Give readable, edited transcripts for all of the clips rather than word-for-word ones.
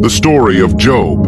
The story of Job.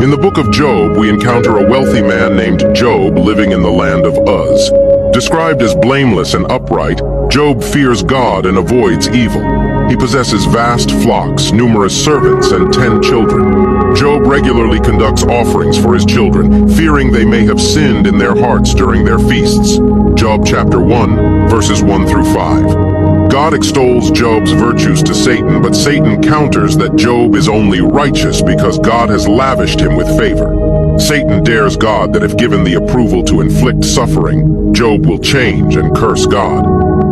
In the book of Job, we encounter a wealthy man named Job living in the land of Uz. Described as blameless and upright, Job fears God and avoids evil. He possesses vast flocks, numerous servants, and 10 children. Job regularly conducts offerings for his children, fearing they may have sinned in their hearts during their feasts. Job chapter 1, verses 1 through 5. God extols Job's virtues to Satan, but Satan counters that Job is only righteous because God has lavished him with favor. Satan dares God that if given the approval to inflict suffering, Job will change and curse God.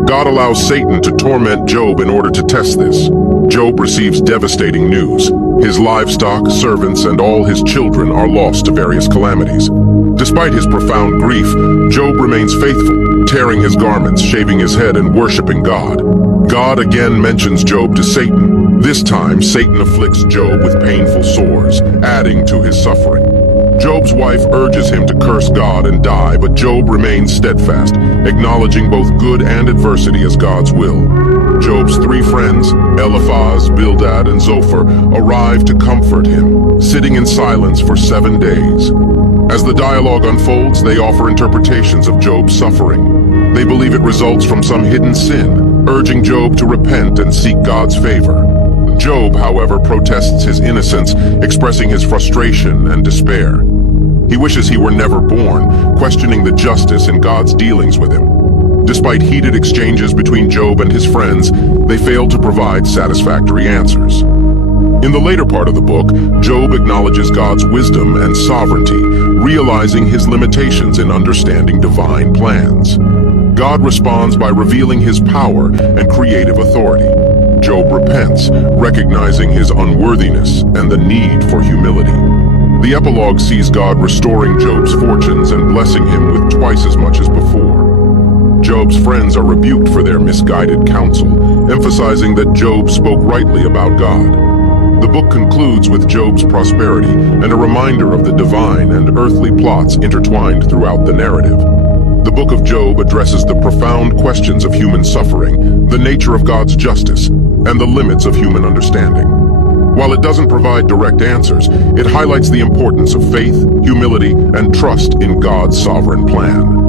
God allows Satan to torment Job in order to test this. Job receives devastating news. His livestock, servants, and all his children are lost to various calamities. Despite his profound grief, Job remains faithful, tearing his garments, shaving his head, and worshiping God. God again mentions Job to Satan. This time, Satan afflicts Job with painful sores, adding to his suffering. Job's wife urges him to curse God and die, but Job remains steadfast, acknowledging both good and adversity as God's will. Job's 3 friends, Eliphaz, Bildad, and Zophar, arrive to comfort him, sitting in silence for 7 days. As the dialogue unfolds, they offer interpretations of Job's suffering. They believe it results from some hidden sin, urging Job to repent and seek God's favor. Job, however, protests his innocence, expressing his frustration and despair. He wishes he were never born, questioning the justice in God's dealings with him. Despite heated exchanges between Job and his friends, they fail to provide satisfactory answers. In the later part of the book, Job acknowledges God's wisdom and sovereignty, realizing his limitations in understanding divine plans. God responds by revealing his power and creative authority. Job repents, recognizing his unworthiness and the need for humility. The epilogue sees God restoring Job's fortunes and blessing him with twice as much as before. Job's friends are rebuked for their misguided counsel, emphasizing that Job spoke rightly about God. The book concludes with Job's prosperity and a reminder of the divine and earthly plots intertwined throughout the narrative. The book of Job addresses the profound questions of human suffering, the nature of God's justice, and the limits of human understanding. While it doesn't provide direct answers, it highlights the importance of faith, humility, and trust in God's sovereign plan.